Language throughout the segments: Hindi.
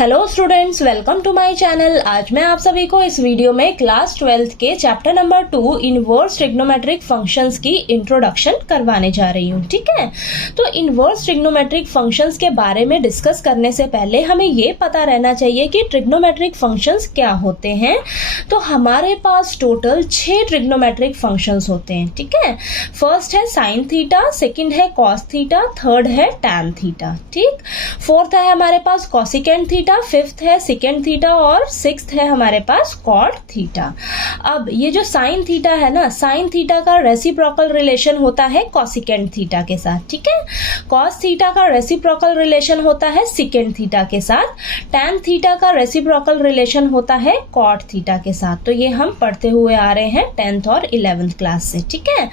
Hello students, welcome to my channel. आज मैं आप सभी को इस वीडियो में क्लास 12th के chapter number 2 inverse trigonometric functions की इंट्रोडक्शन करवाने जा रही हूँ। ठीक है, तो इनवर्स ट्रिग्नोमेट्रिक फंक्शंस के बारे में डिस्कस करने से पहले हमें ये पता रहना चाहिए कि ट्रिग्नोमेट्रिक फंक्शंस क्या होते हैं। तो हमारे पास टोटल 6 ट्रिग्नोमेट्रिक फंक्शंस होते हैं। ठीक है, फर्स्ट है साइन थीटा, सेकेंड है कॉस थीटा, थर्ड है टैन थीटा, ठीक, फोर्थ है हमारे पास कॉसिकेंट थीटा, फिफ्थ है सेकेंड थीटा और सिक्स्थ है हमारे पास कॉट थीटा। अब ये जो साइन थीटा है ना, साइन थीटा का रेसिप्रोकल रिलेशन होता है कॉसिकेंट थीटा के साथ। ठीक है, कॉस थीटा का रेसिप्रोकल रिलेशन होता है सेकेंड थीटा के साथ, टैन थीटा का रेसिप्रोकल रिलेशन होता है कॉट थीटा के साथ। तो ये हम पढ़ते हुए आ रहे हैं 10th और 11th क्लास से। ठीक है,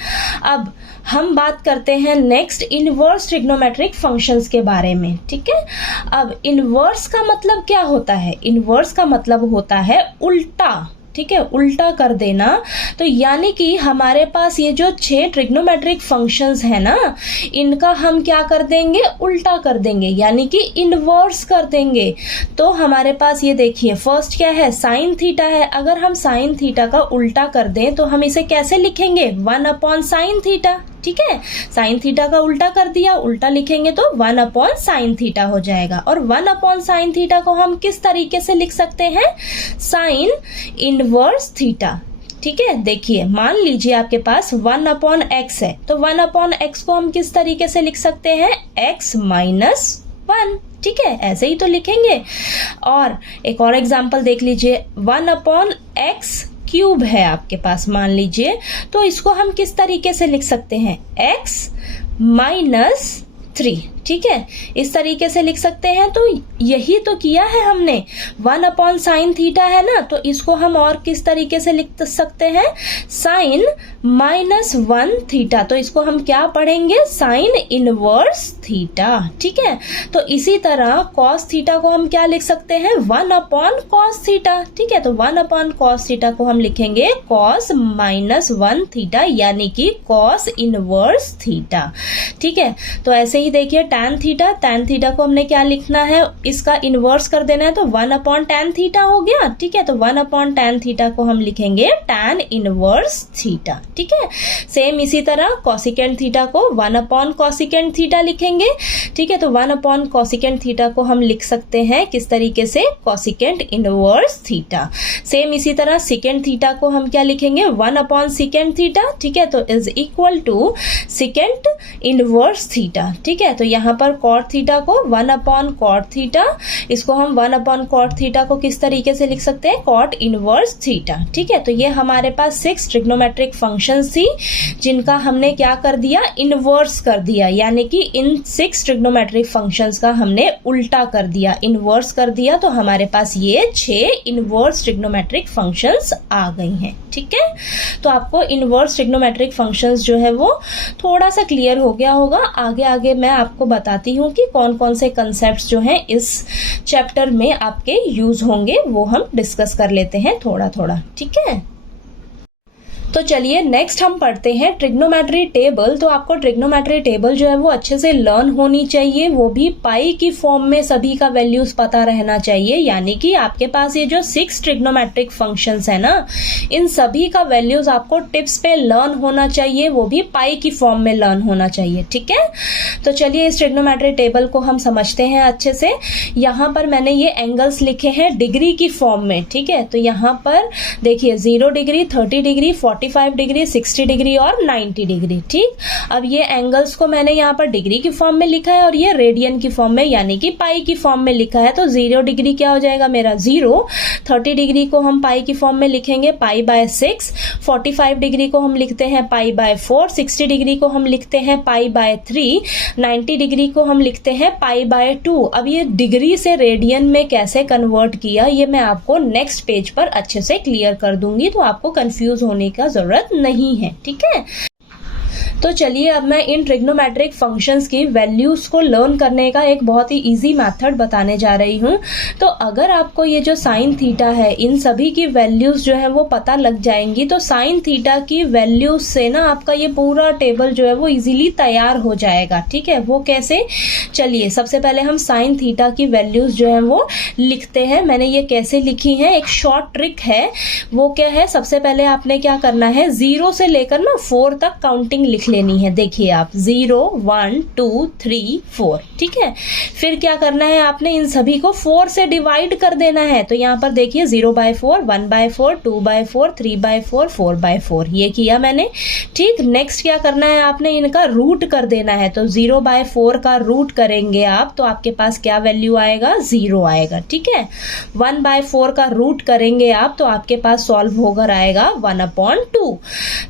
अब हम बात करते हैं नेक्स्ट इनवर्स ट्रिग्नोमेट्रिक फंक्शंस के बारे में। ठीक है, अब इनवर्स का मतलब क्या होता है? इनवर्स का मतलब होता है उल्टा। ठीक है, उल्टा कर देना। तो यानी कि हमारे पास ये जो 6 ट्रिग्नोमेट्रिक फंक्शंस है ना, इनका हम क्या कर देंगे? उल्टा कर देंगे, यानी कि इनवर्स कर देंगे। तो हमारे पास ये देखिए, फर्स्ट क्या है? साइन थीटा है। अगर हम साइन थीटा का उल्टा कर दें तो हम इसे कैसे लिखेंगे? 1 साइन थीटा। ठीक है, साइन थीटा का उल्टा कर दिया, उल्टा लिखेंगे तो 1 साइन थीटा हो जाएगा। और 1 साइन थीटा को हम किस तरीके से लिख सकते हैं? Sign inverse theta. ठीक है, देखिए, मान लीजिए आपके पास 1/x है, तो 1/x को हम किस तरीके से लिख सकते हैं? x - 1। ठीक है, ऐसे ही तो लिखेंगे। और एक और एग्जांपल देख लीजिए, 1/x क्यूब है आपके पास मान लीजिए, तो इसको हम किस तरीके से लिख सकते हैं? x - 3। ठीक है, इस तरीके से लिख सकते हैं। तो यही तो किया है हमने। 1 साइन थीटा है ना, तो इसको हम और किस तरीके से लिख सकते हैं? Sine -1 theta. तो इसको हम क्या पढ़ेंगे? Sine inverse theta. ठीक है, तो इसी तरह कॉस थीटा को हम क्या लिख सकते हैं? 1 कॉस थीटा। ठीक है, तो 1 कॉस थीटा को हम लिखेंगे कॉस -1 थीटा, यानी कि कॉस इनवर्स थीटा। ठीक है, तो ऐसे ही देखिए टैन थीटा, टैन थीटा को हमने क्या लिखना है? इसका इनवर्स कर देना है, तो 1 टैन थीटा हो गया। ठीक है, तो 1 टैन थीटा को हम लिखेंगे टैन इनवर्स थीटा। ठीक है, सेम इसी तरह कॉसिकेंट थीटा को 1 कॉसिकेंट थीटा लिखेंगे। ठीक है, तो 1 कॉसिकेंट थीटा को हम लिख सकते हैं किस तरीके से? Cosecant inverse theta. सेम इसी तरह सेकेंट थीटा को हम क्या लिखेंगे? 1 सेकेंट थीटा। ठीक है, तो is equal to secant inverse theta. ठीक है, तो यहाँ पर कॉट थीटा को 1 कॉट थीटा, इसको हम 1 कॉट थीटा को किस तरीके से लिख सकते हैं? Cot inverse theta. ठीक है, तो ये हमारे पास 6 ट्रिग्नोमेट्रिक फंक्शंस थी जिनका हमने क्या कर दिया? इनवर्स कर दिया, यानी कि इन 6 ट्रिग्नोमेट्रिक फंक्शंस का हमने उल्टा कर दिया, इनवर्स कर दिया। तो हमारे पास ये 6 इनवर्स ट्रिग्नोमेट्रिक फंक्शंस आ गई हैं। ठीक है, तो आपको इनवर्स ट्रिग्नोमेट्रिक फंक्शंस जो है वो थोड़ा सा क्लियर हो गया होगा। आगे आगे मैं आपको बताती हूँ कि कौन कौन से कंसेप्ट्स जो हैं इस चैप्टर में आपके यूज होंगे, वो हम डिस्कस कर लेते हैं थोड़ा थोड़ा। ठीक है, तो चलिए नेक्स्ट हम पढ़ते हैं ट्रिग्नोमेट्री टेबल। तो आपको ट्रिग्नोमेट्री टेबल जो है वो अच्छे से लर्न होनी चाहिए, वो भी पाई की फॉर्म में सभी का वैल्यूज पता रहना चाहिए। यानी कि आपके पास ये जो 6 ट्रिग्नोमेट्रिक फंक्शंस है ना, इन सभी का वैल्यूज आपको टिप्स पे लर्न होना चाहिए, वो भी पाई की फॉर्म में लर्न होना चाहिए। ठीक है, तो चलिए इस ट्रिग्नोमेट्री टेबल को हम समझते हैं अच्छे से। यहाँ पर मैंने ये एंगल्स लिखे हैं डिग्री की फॉर्म में। ठीक है, तो यहाँ पर देखिए 0 डिग्री, 30 डिग्री, 45 डिग्री, 60 डिग्री और 90 डिग्री। ठीक, अब ये एंगल्स को मैंने यहाँ पर डिग्री की फॉर्म में लिखा है और ये रेडियन की फॉर्म में यानी कि पाई की फॉर्म में लिखा है। तो 0 डिग्री क्या हो जाएगा मेरा? 0। 30 डिग्री को हम पाई की फॉर्म में लिखेंगे π/6। 45 डिग्री को हम लिखते हैं π/4। 60 डिग्री को हम लिखते हैं π/3। 90 डिग्री को हम लिखते हैं π/2। अब ये डिग्री से रेडियन में कैसे कन्वर्ट किया, ये मैं आपको नेक्स्ट पेज पर अच्छे से क्लियर कर दूंगी, तो आपको कंफ्यूज होने का जरूरत नहीं है। ठीक है, तो चलिए अब मैं इन ट्रिग्नोमेट्रिक फंक्शंस की वैल्यूज को लर्न करने का एक बहुत ही इजी मेथड बताने जा रही हूँ। तो अगर आपको ये जो साइन थीटा है इन सभी की वैल्यूज जो है वो पता लग जाएंगी, तो साइन थीटा की वैल्यूज से ना आपका ये पूरा टेबल जो है वो इजीली तैयार हो जाएगा। ठीक है, वो कैसे, चलिए सबसे पहले हम साइन थीटा की वैल्यूज जो है वो लिखते हैं। मैंने ये कैसे लिखी है, एक शॉर्ट ट्रिक है। वो क्या है, सबसे पहले आपने क्या करना है, 0 से लेकर ना 4 तक काउंटिंग लिख लेनी है। देखिए आप 0 1 2 3 4, ठीक है। फिर क्या करना है, आपने इन सभी को 4 से डिवाइड कर देना है। तो यहाँ पर देखिए 0/4, 1/4, 2/4, 3/4, 4/4, ये किया मैंने। ठीक, नेक्स्ट क्या करना है, आपने इनका रूट कर देना है। तो 0/4 का रूट करेंगे आप तो आपके पास क्या वैल्यू आएगा, 0 आएगा। ठीक है, 1/4 का रूट करेंगे आप तो आपके पास सॉल्व होकर आएगा 1/2।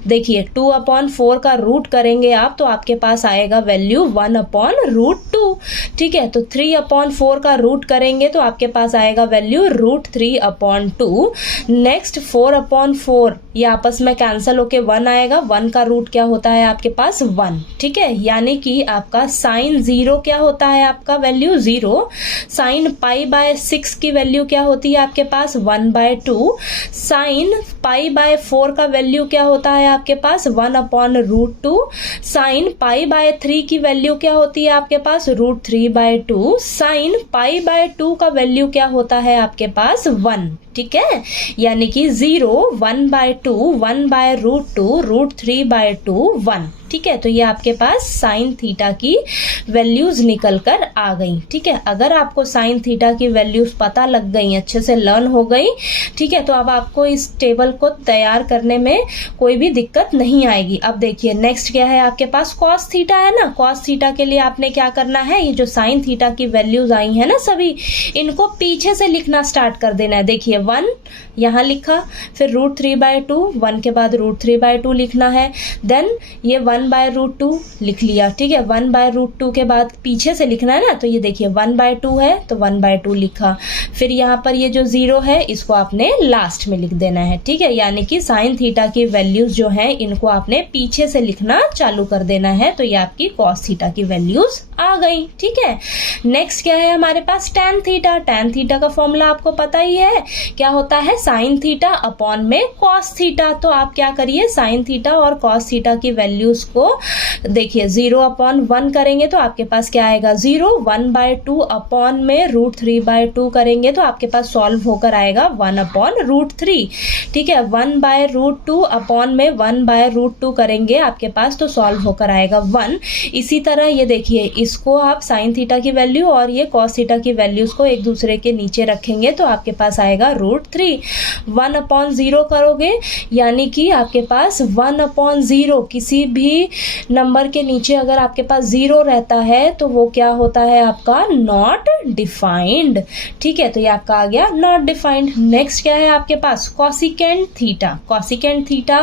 देखिए 2/4 का रूट करेंगे आप तो आपके पास आएगा वैल्यू 1/√2। ठीक है, तो 3/4 का रूट करेंगे तो आपके पास आएगा वैल्यू √3/2। नेक्स्ट 4/4, ये आपस में कैंसिल होके 1 आएगा। 1 का रूट क्या होता है आपके पास, 1। ठीक है, यानी कि आपका साइन 0 क्या होता है, आपका वैल्यू 0। साइन π/6 की वैल्यू क्या होती है आपके पास, 1/2। साइन π/4 का वैल्यू क्या होता है आपके पास, 1/√2। साइन π/3 की वैल्यू क्या होती है आपके पास, √3/2। साइन π/2 का वैल्यू क्या होता है आपके पास, 1। ठीक है, यानी कि 0, 1/2, 1/√2, √3/2, 1। ठीक है, तो ये आपके पास साइन थीटा की वैल्यूज निकल कर आ गई। ठीक है, अगर आपको साइन थीटा की वैल्यूज पता लग गई, अच्छे से लर्न हो गई, ठीक है, तो अब आपको इस टेबल को तैयार करने में कोई भी दिक्कत नहीं आएगी। अब देखिए नेक्स्ट क्या है आपके पास, कॉस थीटा है ना। कॉस थीटा के लिए आपने क्या करना है, ये जो साइन थीटा की वैल्यूज आई है ना सभी, इनको पीछे से लिखना स्टार्ट कर देना है। देखिए 1 यहाँ लिखा, फिर √3/2, 1 के बाद √3/2 लिखना है। देन ये 1/√2 लिख लिया। ठीक है, 1/√2 के बाद पीछे से लिखना है ना, तो ये देखिए 1/2 है तो 1/2 लिखा। फिर यहाँ पर ये जो 0 है इसको आपने लास्ट में लिख देना है। ठीक है, यानी कि साइन थीटा की वैल्यूज जो है इनको आपने पीछे से लिखना चालू कर देना है। तो ये आपकी कॉस थीटा की वैल्यूज आ गई। ठीक है, नेक्स्ट क्या है हमारे पास, टैन थीटा। टैन थीटा का फॉर्मूला आपको पता ही है, क्या होता है, साइन थीटा अपॉन में कॉस थीटा। तो आप क्या करिए, साइन थीटा और कॉस थीटा की वैल्यूज को देखिए 0/1 करेंगे तो आपके पास क्या आएगा, 0। 1/2 अपॉन में √3/2 करेंगे तो आपके पास सॉल्व होकर आएगा 1/√3। ठीक है, 1/√2 अपॉन में 1/√2 करेंगे आपके पास तो सॉल्व होकर आएगा 1। इसी तरह ये देखिए, इसको आप साइन थीटा की वैल्यू और ये कॉस थीटा की वैल्यूज को एक दूसरे के नीचे रखेंगे तो आपके पास आएगा √3। 1/0 करोगे यानी कि आपके पास 1/0, किसी भी नंबर के नीचे अगर आपके पास 0 रहता है तो वो क्या होता है आपका, नॉट डिफाइंड। ठीक है, तो ये आपका आ गया नॉट डिफाइंड। नेक्स्ट क्या है आपके पास, कॉसिकेंट थीटा। कॉसिकेंट थीटा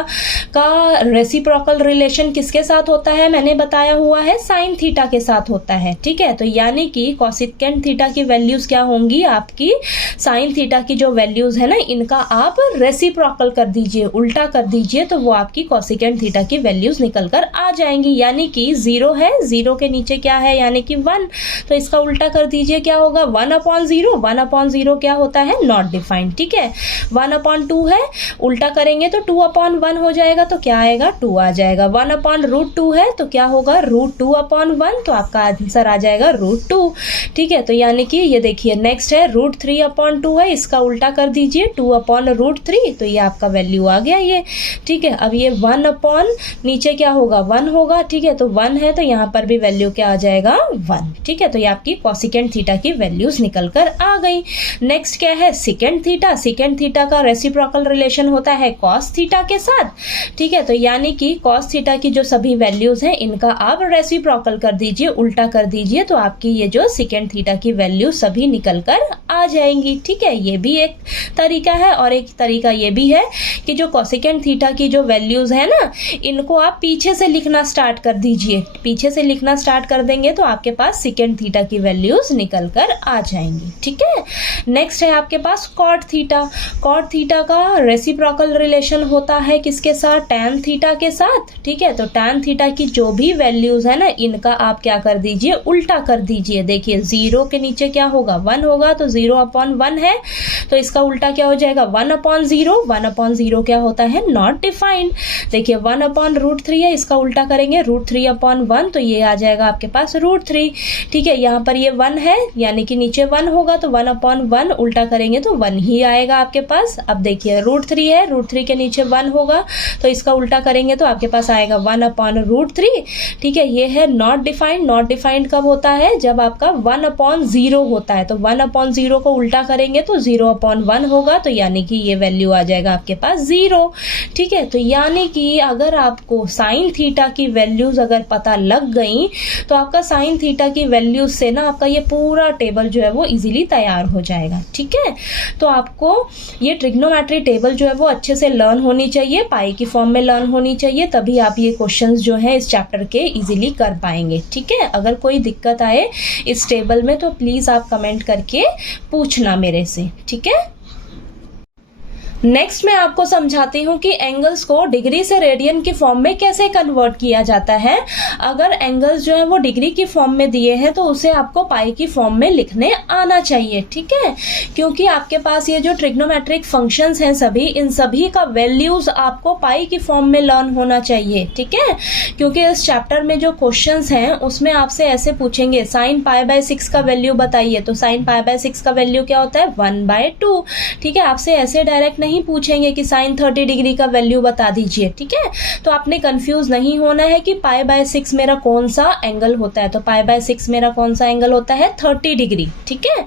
का रेसिप्रोकल रिलेशन किसके साथ होता है, मैंने बताया हुआ है, साइन थीटा के साथ होता है। ठीक है, तो यानी कि कॉसिकेंट थीटा की वैल्यूज क्या होंगी आपकी, साइन थीटा की जो वैल्यूज है ना इनका आप रेसिप्रोकल कर दीजिए, उल्टा कर दीजिए, तो वो आपकी कॉसिकेंट थीटा की वैल्यूज निकल कर आ जाएंगी। यानी कि 0 है, 0 के नीचे क्या है, यानी कि 1, तो इसका उल्टा कर दीजिए, क्या होगा, 1/0। 1/0 क्या होता है, नॉट डिफाइंड। ठीक है, 1/2 है, उल्टा करेंगे तो 2/1 हो जाएगा, तो क्या आएगा, 2 आ जाएगा। 1/√2 है तो क्या होगा, √2/1, तो आपका आंसर आ जाएगा √2। ठीक है, तो यानी कि ये देखिए नेक्स्ट है √3/2 है, इसका उल्टा कर दीजिए 2/√3, तो ये आपका वैल्यू आ गया ये। ठीक है, अब ये 1/ नीचे क्या होगा, 1 होगा। ठीक है, तो 1 है तो यहाँ पर भी वैल्यू क्या आ जाएगा, 1। ठीक है, तो ये आपकी कॉसिकेंट थीटा की वैल्यूज निकल कर आ गई। नेक्स्ट क्या है, सेकेंड थीटा। सेकेंड थीटा का रेसिप्रोकल रिलेशन होता है कॉस थीटा के साथ। ठीक है, तो यानी कि कॉस थीटा की जो सभी वैल्यूज हैं इनका आप रेसिप्रोकल कर दीजिए, उल्टा कर दीजिए, तो आपकी ये जो सेकेंड थीटा की वैल्यू सभी निकल कर आ जाएंगी। ठीक है, ये भी एक तरीका है और एक तरीका ये भी है कि जो कॉसिकेंट थीटा की जो वैल्यूज है ना इनको आप पीछे से लिखना स्टार्ट कर दीजिए। पीछे से लिखना स्टार्ट कर देंगे तो आपके पास सेकेंड थीटा की वैल्यूज निकल कर आ जाएंगी। ठीक है, नेक्स्ट है आपके पास कॉट थीटा। कॉट थीटा का रेसिप्रोकल रिलेशन होता है किसके साथ, टैन थीटा के साथ, ठीक है। तो टैन थीटा की जो भी वैल्यूज है ना, इनका आप क्या कर दीजिए, उल्टा कर दीजिए। देखिए 0 के नीचे क्या होगा, 1 होगा, तो 0/1 है, तो इसका उल्टा क्या हो जाएगा, 1/0। 1/0 क्या होता है, नॉट डिफाइंड। देखिए 1/√3 है, इसका उल्टा करेंगे √3/1, तो ये आ जाएगा आपके पास √3, ठीक है। यहाँ पर ये 1 है, यानी कि नीचे 1 होगा, तो 1/1 उल्टा करेंगे तो 1 ही आएगा आपके पास। अब देखिए √3 है, √3 के नीचे 1 होगा, तो इसका उल्टा करेंगे तो आपके पास आएगा 1/√3, ठीक है। ये है नॉट डिफाइंड। नॉट डिफाइंड कब होता है, जब आपका 1/0 होता है, तो 1/0 को उल्टा करेंगे तो 0/1 होगा, तो यानी कि ये वैल्यू आ जाएगा आपके पास 0, ठीक है। तो यानी कि अगर आपको साइन थीटा की वैल्यूज अगर पता लग गई, तो आपका साइन थीटा की वैल्यूज से ना आपका ये पूरा टेबल जो है वो इजीली तैयार हो जाएगा, ठीक है। तो आपको ये ट्रिग्नोमेट्री टेबल जो है वो अच्छे से लर्न होनी चाहिए, पाई की फॉर्म में लर्न होनी चाहिए, तभी आप ये क्वेश्चंस जो है इस चैप्टर के इजीली कर पाएंगे, ठीक है। अगर कोई दिक्कत आए इस टेबल में तो प्लीज आप कमेंट करके पूछना मेरे से, ठीक है। नेक्स्ट मैं आपको समझाती हूँ कि एंगल्स को डिग्री से रेडियन की फॉर्म में कैसे कन्वर्ट किया जाता है। अगर एंगल्स जो है वो डिग्री की फॉर्म में दिए हैं तो उसे आपको पाई की फॉर्म में लिखने आना चाहिए, ठीक है। क्योंकि आपके पास ये जो ट्रिग्नोमेट्रिक फंक्शंस हैं सभी, इन सभी का वैल्यूज आपको पाई की फॉर्म में लर्न होना चाहिए, ठीक है। क्योंकि इस चैप्टर में जो क्वेश्चंस हैं उसमें आपसे ऐसे पूछेंगे sin π/6 का वैल्यू बताइए, तो sin π/6 का वैल्यू क्या होता है, 1/2, ठीक है। आपसे ऐसे डायरेक्ट नहीं पूछेंगे कि sin 30 डिग्री का वैल्यू बता दीजिए, ठीक है। तो आपने कंफ्यूज नहीं होना है कि π/6 मेरा कौन सा एंगल होता है, तो π/6 मेरा कौन सा एंगल होता है, 30 डिग्री, ठीक है।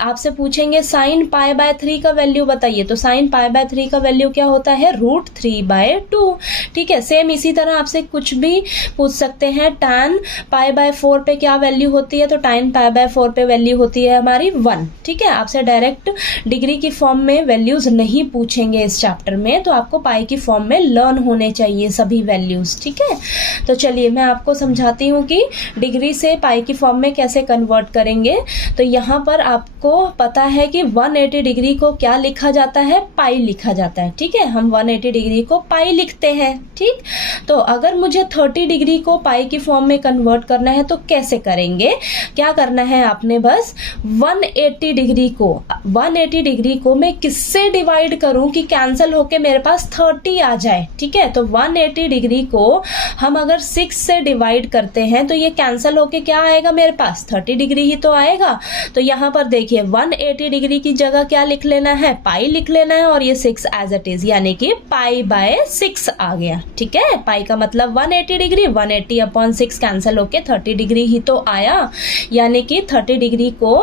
आपसे पूछेंगे sin π/3 का वैल्यू बताइए, तो sin π/3 का वैल्यू क्या होता है, √3/2, ठीक है। सेम इसी तरह आपसे कुछ भी पूछ सकते हैं, tan π/4 पे क्या वैल्यू होती है, तो tan π/4 पे वैल्यू होती है हमारी 1, ठीक है। आपसे डायरेक्ट डिग्री की फॉर्म में वैल्यूज नहीं पूछेंगे इस चैप्टर में, तो आपको पाई की फॉर्म में लर्न होने चाहिए सभी वैल्यूज, ठीक है। तो चलिए मैं आपको समझाती हूँ कि डिग्री से पाई की फॉर्म में कैसे कन्वर्ट करेंगे। तो यहाँ पर आपको पता है कि 180 डिग्री को क्या लिखा जाता है, पाई लिखा जाता है, ठीक है। हम 180 डिग्री को पाई लिखते हैं, ठीक। तो अगर मुझे 30 डिग्री को पाई की फॉर्म में कन्वर्ट करना है तो कैसे करेंगे, क्या करना है आपने, बस 180 डिग्री को मैं किससे डिवाइड करूं कि कैंसिल होके मेरे पास 30 आ जाए, ठीक है। तो 180 डिग्री को हम अगर 6 से डिवाइड करते हैं तो ये कैंसिल होके क्या आएगा, मेरे पास 30 डिग्री ही तो आएगा। तो यहाँ पर देखिए 180 डिग्री की जगह क्या लिख लेना है, पाई लिख लेना है, और ये 6 एज इट इज, यानी कि π/6 आ गया, ठीक है। पाई का मतलब 180 डिग्री, 180/6 कैंसिल होके 30 डिग्री ही तो आया, यानी कि 30 डिग्री को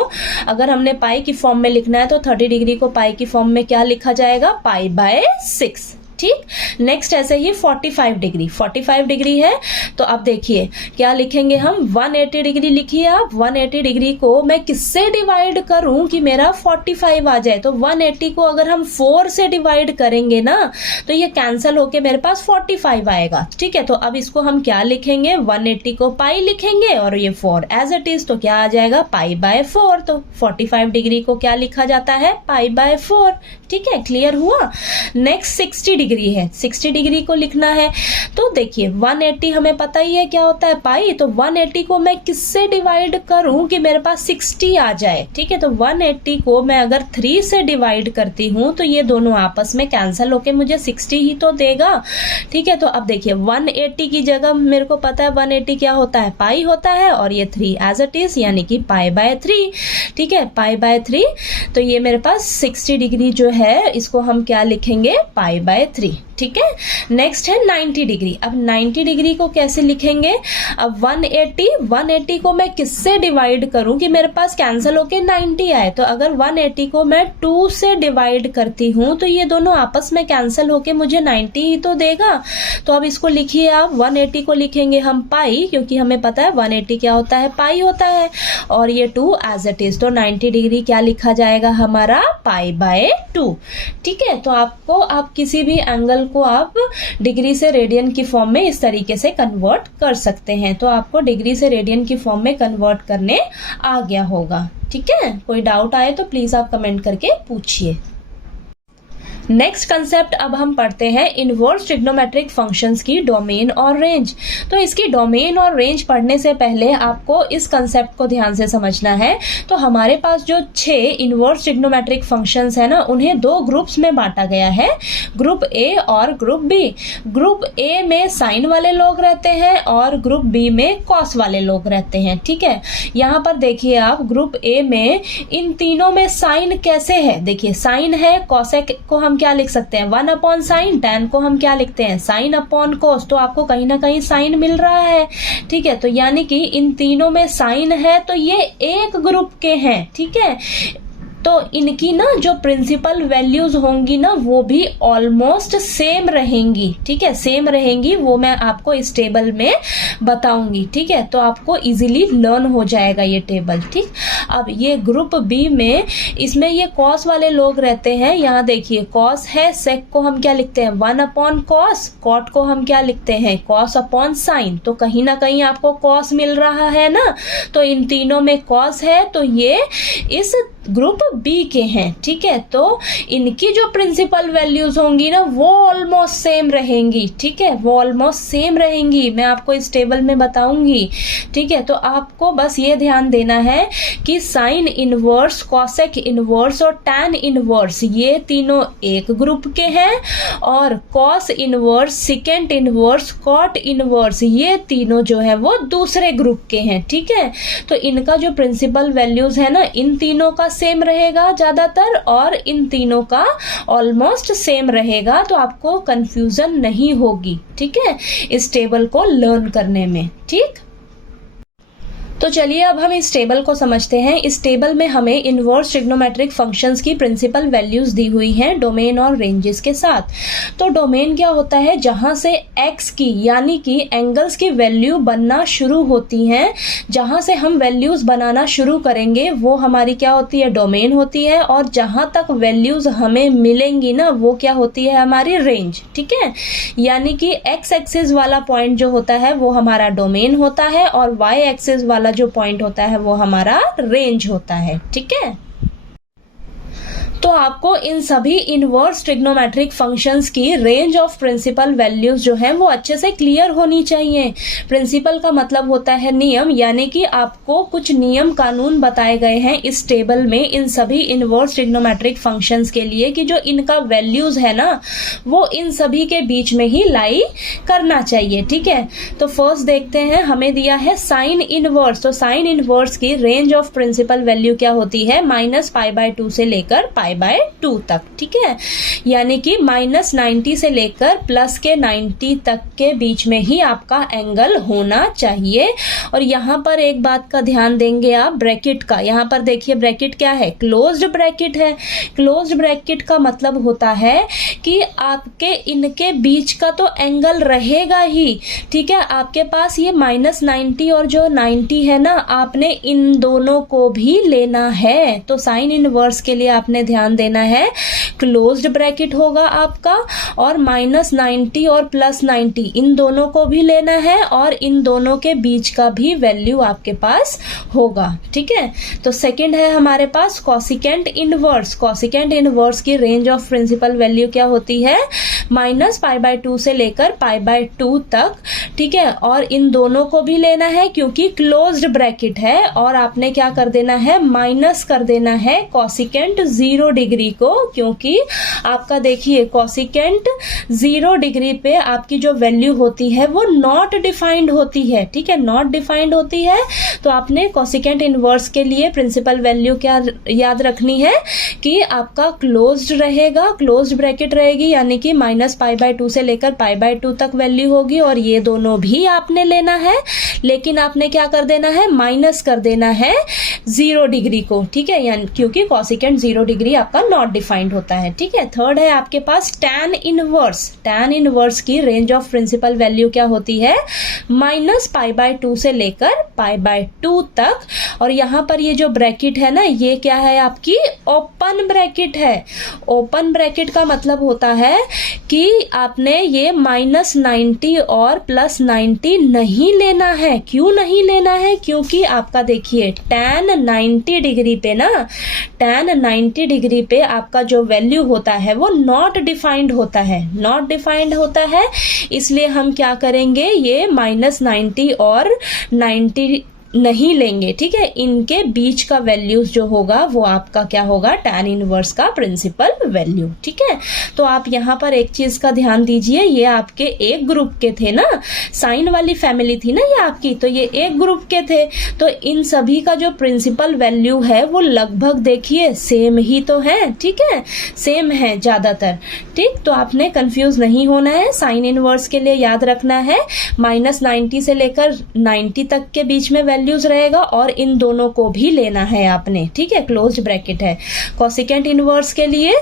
अगर हमने पाई की फॉर्म में लिखना है तो 30 डिग्री को पाई की फॉर्म में क्या लिखा जाएगा, π/6, ठीक। नेक्स्ट ऐसे ही 45 डिग्री है, तो अब देखिए क्या लिखेंगे हम, 180 डिग्री लिखिए आप। 180 डिग्री को मैं किससे डिवाइड करूं कि मेरा 45 आ जाए, तो 180 को अगर हम 4 से डिवाइड करेंगे ना तो ये कैंसिल होके मेरे पास 45 आएगा, ठीक है। तो अब इसको हम क्या लिखेंगे, 180 को पाई लिखेंगे और ये 4 एज इट इज, तो क्या आ जाएगा, π/4। तो 45 डिग्री को क्या लिखा जाता है, π/4, ठीक है। क्लियर हुआ। नेक्स्ट 60 डिग्री है, 60 डिग्री को लिखना है, तो देखिए 180 हमें पता ही है क्या होता है, पाई। तो 180 को मैं किससे डिवाइड करूं कि मेरे पास 60 आ जाए, ठीक है। तो 180 को मैं अगर 3 से डिवाइड करती हूं तो ये दोनों आपस में कैंसिल होके मुझे 60 ही तो देगा, ठीक है। तो अब देखिए 180 की जगह मेरे को पता है 180 क्या होता है, पाई होता है, और ये 3 एज इट इज, यानी कि π/3, ठीक है, π/3। तो ये मेरे पास 60 डिग्री जो है इसको हम क्या लिखेंगे, π/3, ठीक है। नेक्स्ट है 90 डिग्री। अब 90 डिग्री को कैसे लिखेंगे, अब 180 को मैं किससे डिवाइड करूं कि मेरे पास कैंसिल होके 90 आए, तो अगर 180 को मैं 2 से डिवाइड करती हूं तो ये दोनों आपस में कैंसिल होके मुझे 90 ही तो देगा। तो अब इसको लिखिए आप, 180 को लिखेंगे हम पाई, क्योंकि हमें पता है 180 क्या होता है, पाई होता है, और ये 2 एज इट इज। तो 90 डिग्री क्या लिखा जाएगा हमारा, π/2, ठीक है। तो आपको आप किसी भी एंगल डेसिमल को आप डिग्री से रेडियन की फॉर्म में इस तरीके से कन्वर्ट कर सकते हैं। तो आपको डिग्री से रेडियन की फॉर्म में कन्वर्ट करने आ गया होगा। ठीक है, कोई डाउट आए तो प्लीज आप कमेंट करके पूछिए। नेक्स्ट कंसेप्ट अब हम पढ़ते हैं इनवर्स ट्रिग्नोमेट्रिक फंक्शंस की डोमेन और रेंज। तो इसकी डोमेन और रेंज पढ़ने से पहले आपको इस कंसेप्ट को ध्यान से समझना है। तो हमारे पास जो 6 इनवर्स ट्रिग्नोमेट्रिक फंक्शंस है ना, उन्हें 2 ग्रुप्स में बांटा गया है, ग्रुप ए और ग्रुप बी। ग्रुप ए में साइन वाले लोग रहते हैं और ग्रुप बी में कॉस वाले लोग रहते हैं। ठीक है, यहाँ पर देखिए आप ग्रुप ए में इन तीनों में साइन कैसे है। देखिए साइन है, कॉसेक को हम क्या लिख सकते हैं 1 अपॉन साइन, टैन को हम क्या लिखते हैं साइन अपॉन कोस। तो आपको कहीं ना कहीं साइन मिल रहा है। ठीक है, तो यानी कि इन तीनों में साइन है, तो ये एक ग्रुप के हैं। ठीक है, तो इनकी ना जो प्रिंसिपल वैल्यूज होंगी ना वो भी ऑलमोस्ट सेम रहेंगी। ठीक है, सेम रहेंगी, वो मैं आपको इस टेबल में बताऊंगी। ठीक है, तो आपको इजीली लर्न हो जाएगा ये टेबल। ठीक, अब ये ग्रुप बी में इसमें ये कॉस वाले लोग रहते हैं। यहाँ देखिए कॉस है, सेक को हम क्या लिखते हैं 1 अपॉन कॉस, कॉट को हम क्या लिखते हैं कॉस अपॉन साइन। तो कहीं ना कहीं आपको कॉस मिल रहा है ना, तो इन तीनों में कॉस है, तो ये इस ग्रुप बी के हैं। ठीक है, तो इनकी जो प्रिंसिपल वैल्यूज होंगी ना वो ऑलमोस्ट सेम रहेंगी। ठीक है, वो ऑलमोस्ट सेम रहेंगी, मैं आपको इस टेबल में बताऊंगी। ठीक है, तो आपको बस ये ध्यान देना है कि साइन इनवर्स, कॉसेक इनवर्स और टैन इनवर्स ये तीनों एक ग्रुप के हैं, और cos inverse, secant inverse, cot inverse ये तीनों जो है वो दूसरे ग्रुप के हैं। ठीक है, तो इनका जो प्रिंसिपल वैल्यूज है ना इन तीनों का सेम रहेगा ज्यादातर, और इन तीनों का ऑलमोस्ट सेम रहेगा, तो आपको कंफ्यूजन नहीं होगी। ठीक है, इस टेबल को लर्न करने में। ठीक, तो चलिए अब हम इस टेबल को समझते हैं। इस टेबल में हमें इनवर्स ट्रिग्नोमेट्रिक फंक्शंस की प्रिंसिपल वैल्यूज दी हुई हैं डोमेन और रेंजेस के साथ। तो डोमेन क्या होता है, जहां से एक्स की यानी कि एंगल्स की वैल्यू बनना शुरू होती हैं, जहां से हम वैल्यूज बनाना शुरू करेंगे वो हमारी क्या होती है डोमेन होती है, और जहां तक वैल्यूज हमें मिलेंगी ना वो क्या होती है हमारी रेंज। ठीक है, यानी कि एक्स एक्सिस वाला पॉइंट जो होता है वो हमारा डोमेन होता है, और वाई एक्सिस वाला जो पॉइंट होता है वो हमारा रेंज होता है। ठीक है, तो आपको इन सभी इनवर्स ट्रिग्नोमेट्रिक फंक्शंस की रेंज ऑफ प्रिंसिपल वैल्यूज जो है वो अच्छे से क्लियर होनी चाहिए। प्रिंसिपल का मतलब होता है नियम, यानी कि आपको कुछ नियम कानून बताए गए हैं इस टेबल में इन सभी इनवर्स ट्रिग्नोमेट्रिक फंक्शंस के लिए, कि जो इनका वैल्यूज है ना वो इन सभी के बीच में ही लाई करना चाहिए। ठीक है, तो फर्स्ट देखते हैं, हमें दिया है साइन इनवर्स। तो साइन इनवर्स की रेंज ऑफ प्रिंसिपल वैल्यू क्या होती है -π/2 से लेकर π/2 तक। ठीक है, यानी कि -90 से लेकर प्लस के 90 तक के बीच में ही आपका एंगल होना चाहिए। और यहाँ पर एक बात का ध्यान देंगे आप ब्रैकेट का। यहाँ पर देखिए ब्रैकेट क्या है, क्लोज्ड ब्रैकेट है। क्लोज्ड ब्रैकेट का मतलब होता है कि आपके इनके बीच का तो एंगल रहेगा ही। ठीक है, आपके पास ये -90 और जो 90 है ना, आपने इन दोनों को भी लेना है। तो साइन इनवर्स के लिए आपने ध्यान देना है, क्लोज्ड ब्रैकेट होगा आपका, और -90 और +90 इन दोनों को भी लेना है, और इन दोनों के बीच का भी वैल्यू आपके पास होगा। ठीक है, तो सेकंड है हमारे पास कॉसिकेंट इनवर्स। कॉसिकेंट इनवर्स की रेंज ऑफ प्रिंसिपल वैल्यू क्या होती है -π/2 से लेकर π/2 तक। ठीक है, और इन दोनों को भी लेना है क्योंकि क्लोज्ड ब्रैकेट है, और आपने क्या कर देना है माइनस कर देना है कॉसिकेंट 0 डिग्री को, क्योंकि आपका देखिए कॉसिकेंट 0 डिग्री पे आपकी जो वैल्यू होती है वो नॉट डिफाइंड होती है। ठीक है, नॉट डिफाइंड होती है, तो आपने कॉसिकेंट इनवर्स के लिए प्रिंसिपल वैल्यू क्या याद रखनी है कि आपका क्लोज्ड रहेगा, क्लोज्ड ब्रैकेट रहेगी, यानी कि -π/2 से लेकर π/2 तक वैल्यू होगी, और ये दोनों भी आपने लेना है, लेकिन आपने क्या कर देना है माइनस कर देना है 0 डिग्री को। ठीक है, यानी क्योंकि कॉसिकेंट 0 डिग्री आपका नॉट डिफाइंड होता होता है, ठीक है। थर्ड है आपके पास tan इनवर्स। tan इनवर्स की रेंज ऑफ प्रिंसिपल वैल्यू क्या होती है, -π/2 से लेकर π/2 तक। और यहाँ पर ये जो ब्रैकेट है ना, ये क्या है आपकी ओपन ब्रैकेट है। ओपन ब्रैकेट का मतलब होता है कि आपने ये -90 और +90 नहीं लेना है। क्यों नहीं लेना है, क्योंकि आपका देखिए tan 90 डिग्री पे ना, tan 90 डिग्री पे आपका जो वैल्यू होता है वो नॉट डिफाइंड होता है, नॉट डिफाइंड होता है। इसलिए हम क्या करेंगे, ये -90 और 90 नहीं लेंगे, ठीक है। इनके बीच का वैल्यूज जो होगा वो आपका क्या होगा, tan इनवर्स का प्रिंसिपल वैल्यू, ठीक है। तो आप यहाँ पर एक चीज का ध्यान दीजिए, ये आपके एक ग्रुप के थे ना, साइन वाली फैमिली थी ना ये आपकी, तो ये एक ग्रुप के थे। तो इन सभी का जो प्रिंसिपल वैल्यू है वो लगभग देखिए सेम ही तो है, ठीक है, सेम है ज्यादातर, ठीक। तो आपने कंफ्यूज नहीं होना है। साइन इनवर्स के लिए याद रखना है -90 से लेकर 90 तक के बीच में वैल्यूज रहेगा, और इन दोनों को भी लेना है आपने, ठीक है, क्लोज्ड ब्रैकेट है। कोसिकेंट इनवर्स के लिए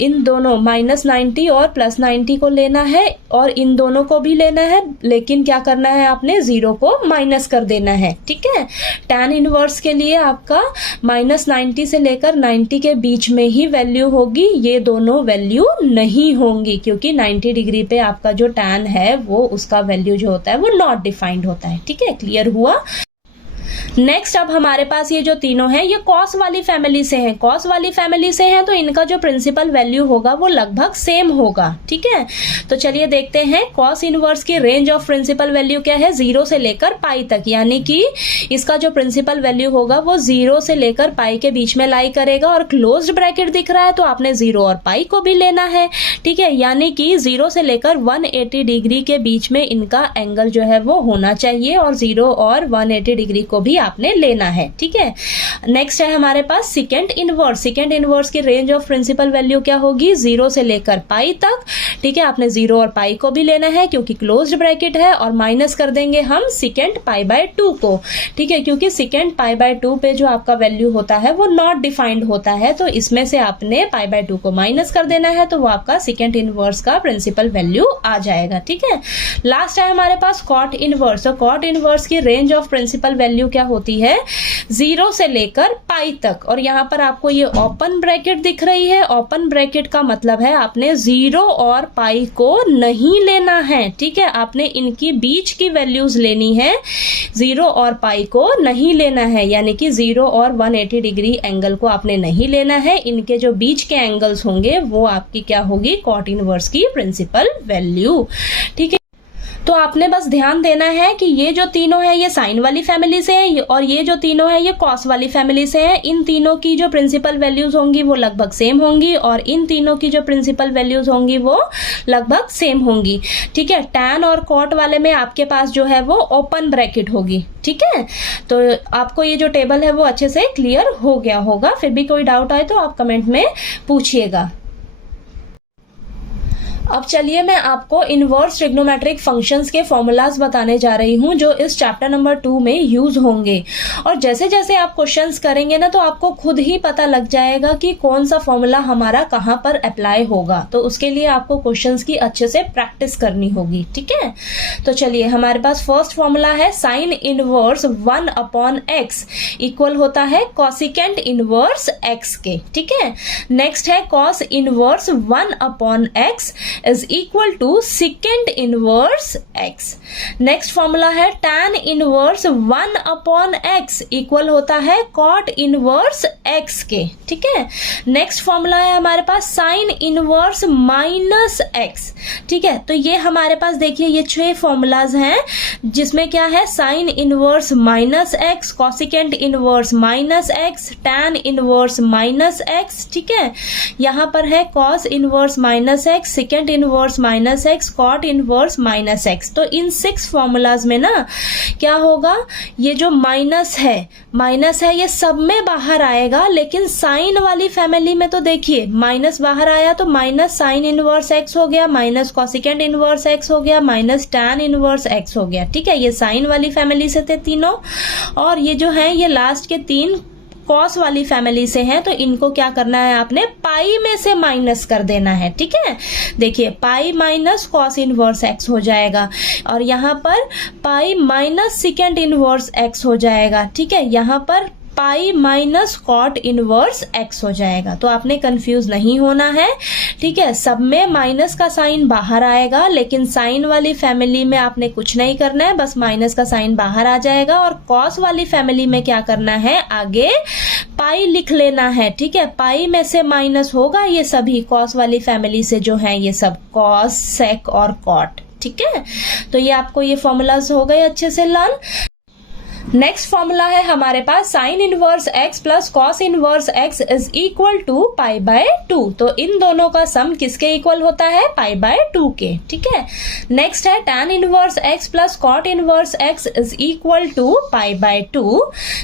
इन दोनों -90 और +90 को लेना है, और इन दोनों को भी लेना है, लेकिन क्या करना है आपने, 0 को माइनस कर देना है, ठीक है। tan इनवर्स के लिए आपका -90 से लेकर 90 के बीच में ही वैल्यू होगी, ये दोनों वैल्यू नहीं होंगी, क्योंकि 90 डिग्री पे आपका जो tan है वो उसका वैल्यू जो होता है वो नॉट डिफाइंड होता है, ठीक है। क्लियर हुआ। नेक्स्ट अब हमारे पास ये जो तीनों हैं ये कॉस वाली फैमिली से हैं। कॉस वाली फैमिली से हैं तो इनका जो प्रिंसिपल वैल्यू होगा वो लगभग सेम होगा, ठीक है। तो चलिए देखते हैं कॉस इनवर्स की रेंज ऑफ प्रिंसिपल वैल्यू क्या है, 0 से लेकर पाई तक, यानी कि इसका जो प्रिंसिपल वैल्यू होगा वो 0 से लेकर पाई के बीच में लाई करेगा, और क्लोज्ड ब्रैकेट दिख रहा है तो आपने 0 और पाई को भी लेना है, ठीक है। यानी कि 0 से लेकर 180 डिग्री के बीच में इनका एंगल जो है वो होना चाहिए, और 0 और 180 डिग्री को भी आपने लेना है, ठीक है। नेक्स्ट है हमारे पास सेकेंड इनवर्स। सेकेंड इनवर्स की रेंज ऑफ प्रिंसिपल वैल्यू क्या होगी, 0 से लेकर पाई तक, ठीक है। आपने 0 और पाई को भी लेना है क्योंकि क्लोज्ड ब्रैकेट है, और माइनस कर देंगे हम सेकेंड π/2 को, ठीक है, क्योंकि सेकेंड π/2 पे जो आपका वैल्यू होता है वो नॉट डिफाइंड होता है, तो इसमें से आपने π/2 को माइनस कर देना है, तो वो आपका सेकेंड इनवर्स का प्रिंसिपल वैल्यू आ जाएगा, ठीक है। लास्ट है हमारे पास कॉट इनवर्स। तो कॉट इनवर्स की रेंज ऑफ प्रिंसिपल वैल्यू क्या होती है, 0 से लेकर पाई तक, और यहाँ पर आपको ये ओपन ब्रैकेट दिख रही है। ओपन ब्रैकेट का मतलब है आपने 0 और पाई को नहीं लेना है, ठीक है। आपने इनकी बीच की वैल्यूज लेनी है, 0 और पाई को नहीं लेना है, यानी कि 0 और 180 डिग्री एंगल को आपने नहीं लेना है। इनके जो बीच के एंगल्स होंगे वो आपकी क्या होगी, कॉट इनवर्स की प्रिंसिपल वैल्यू, ठीक है। तो आपने बस ध्यान देना है कि ये जो तीनों है ये साइन वाली फैमिली से है, और ये जो तीनों है ये कॉस वाली फैमिली से है। इन तीनों की जो प्रिंसिपल वैल्यूज होंगी वो लगभग सेम होंगी, और इन तीनों की जो प्रिंसिपल वैल्यूज होंगी वो लगभग सेम होंगी, ठीक है। टैन और कॉट वाले में आपके पास जो है वो ओपन ब्रैकेट होगी, ठीक है। तो आपको ये जो टेबल है वो अच्छे से क्लियर हो गया होगा। फिर भी कोई डाउट आए तो आप कमेंट में पूछिएगा। अब चलिए मैं आपको इनवर्स ट्रिग्नोमेट्रिक फंक्शंस के फॉर्मूलाज बताने जा रही हूँ जो इस चैप्टर नंबर 2 में यूज होंगे। और जैसे जैसे आप क्वेश्चंस करेंगे ना तो आपको खुद ही पता लग जाएगा कि कौन सा फॉर्मूला हमारा कहाँ पर अप्लाई होगा। तो उसके लिए आपको क्वेश्चंस की अच्छे से प्रैक्टिस करनी होगी, ठीक है। तो चलिए हमारे पास फर्स्ट फॉर्मूला है साइन इनवर्स 1/x इक्वल होता है कॉसिकेंट इनवर्स x के, ठीक है। नेक्स्ट है cos inverse 1/x is equal to secant inverse x. Next formula है tan इनवर्स 1/x इक्वल होता है cot इनवर्स x के, ठीक है। नेक्स्ट फॉर्मूला है हमारे पास sin इनवर्स -x, ठीक है। तो ये हमारे पास देखिए ये 6 फॉर्मूलाज हैं जिसमें क्या है sin inverse -x, cosecant inverse -x, tan inverse -x, ठीक है। यहाँ पर है cos inverse -x, secant inverse -x, cot inverse -x। तो इन 6 फॉर्मूलाज में ना क्या होगा, ये जो माइनस है ये सब में बाहर आएगा, लेकिन साइन वाली फैमिली में तो देखिए माइनस बाहर आया तो माइनस साइन इनवर्स x हो गया, माइनस कॉसिकेंट इनवर्स x हो गया, माइनस tan इनवर्स x हो गया, ठीक है। ये साइन वाली फैमिली से थे तीनों। और ये जो है ये लास्ट के 3 कॉस वाली फैमिली से हैं तो इनको क्या करना है, आपने पाई में से माइनस कर देना है। ठीक है, देखिए pi minus cos inverse x हो जाएगा और यहाँ पर pi minus secant inverse x हो जाएगा। ठीक है, यहाँ पर pi minus cot inverse x हो जाएगा। तो आपने कंफ्यूज नहीं होना है। ठीक है, सब में माइनस का साइन बाहर आएगा, लेकिन साइन वाली फैमिली में आपने कुछ नहीं करना है, बस माइनस का साइन बाहर आ जाएगा। और कॉस वाली फैमिली में क्या करना है, आगे पाई लिख लेना है। ठीक है, पाई में से माइनस होगा ये सभी कॉस वाली फैमिली से जो है ये सब कॉस, सेक और कॉट। ठीक है, तो ये आपको ये फॉर्मूलाज हो गए अच्छे से लर्न। नेक्स्ट फॉर्मूला है हमारे पास sine inverse x plus cos inverse x is equal to pi by 2। तो इन दोनों का सम किसके इक्वल होता है, पाई बाय 2 के। ठीक है, नेक्स्ट है tan inverse x plus cot inverse x is equal to pi by 2।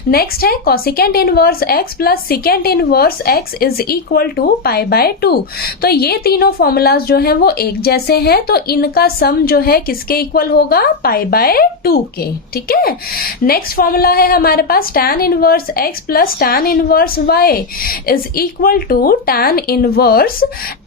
Next है cosecant inverse x plus secant inverse x is equal to pi by 2। तो ये तीनों फॉर्मूलाज जो है वो एक जैसे हैं, तो इनका सम जो है किसके इक्वल होगा, पाई बाय 2 के। ठीक है, नेक्स्ट फॉर्मूला है हमारे पास tan inverse x plus tan inverse y is equal to tan inverse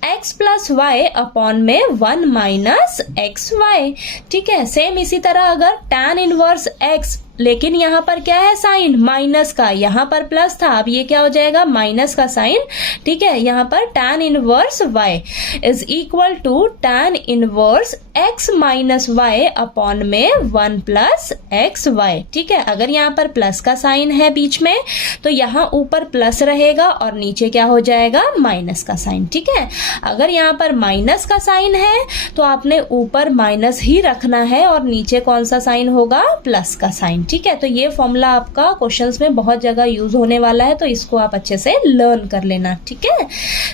x plus y upon में 1 माइनस एक्स वाई। ठीक है, सेम इसी तरह अगर tan इनवर्स x, लेकिन यहाँ पर क्या है साइन माइनस का, यहाँ पर प्लस था, अब ये क्या हो जाएगा माइनस का साइन। ठीक है, यहाँ पर tan inverse y is equal to tan inverse x minus y upon में 1 प्लस एक्स वाई। ठीक है, अगर यहाँ पर प्लस का साइन है बीच में तो यहाँ ऊपर प्लस रहेगा और नीचे क्या हो जाएगा माइनस का साइन। ठीक है, अगर यहाँ पर माइनस का साइन है तो आपने ऊपर माइनस ही रखना है और नीचे कौन सा साइन होगा, प्लस का साइन। ठीक है, तो ये फॉर्मूला आपका क्वेश्चंस में बहुत जगह यूज होने वाला है, तो इसको आप अच्छे से लर्न कर लेना। ठीक है,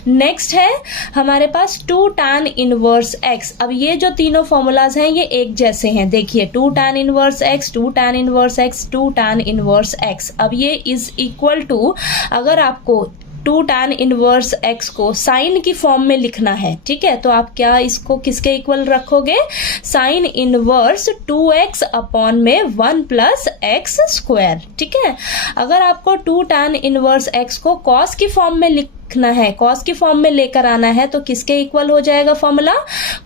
नेक्स्ट है हमारे पास 2 tan इनवर्स x। अब ये जो तीनों फॉर्मूलाज हैं ये एक जैसे हैं, देखिए 2 tan inverse x, 2 tan inverse x, 2 tan inverse x। अब ये इज इक्वल टू, अगर आपको 2 tan इनवर्स x को साइन की फॉर्म में लिखना है, ठीक है, तो आप क्या इसको किसके इक्वल रखोगे, साइन इनवर्स 2x अपॉन में 1 प्लस एक्स स्क्वायर। ठीक है, अगर आपको 2 tan इनवर्स x को कॉस की फॉर्म में लिखना है, कॉस की फॉर्म में लेकर आना है, तो किसके इक्वल हो जाएगा formula,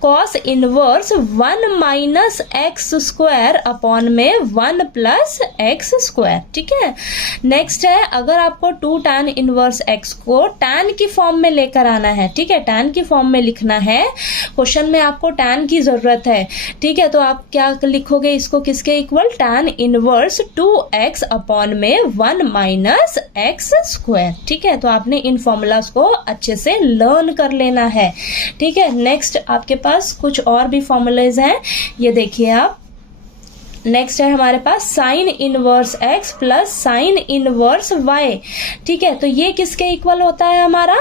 cos inverse 1 minus x square upon में 1 प्लस एक्स स्क्वायर। ठीक है, नेक्स्ट है अगर आपको 2 tan इनवर्स x को tan की फॉर्म में लेकर आना है, ठीक है, tan की फॉर्म में लिखना है, क्वेश्चन में आपको tan की जरूरत है। ठीक है, तो आप क्या लिखोगे इसको किसके equal, tan inverse 2x upon में 1 माइनस एक्स स्क्वायर। ठीक है, तो आपने इन फॉर्मूला को अच्छे से लर्न कर लेना है। ठीक है, नेक्स्ट आपके पास कुछ और भी फॉर्मूलाज हैं, ये देखिए आप। नेक्स्ट है हमारे पास sine inverse x plus sine inverse y। ठीक है, तो ये किसके इक्वल होता है हमारा,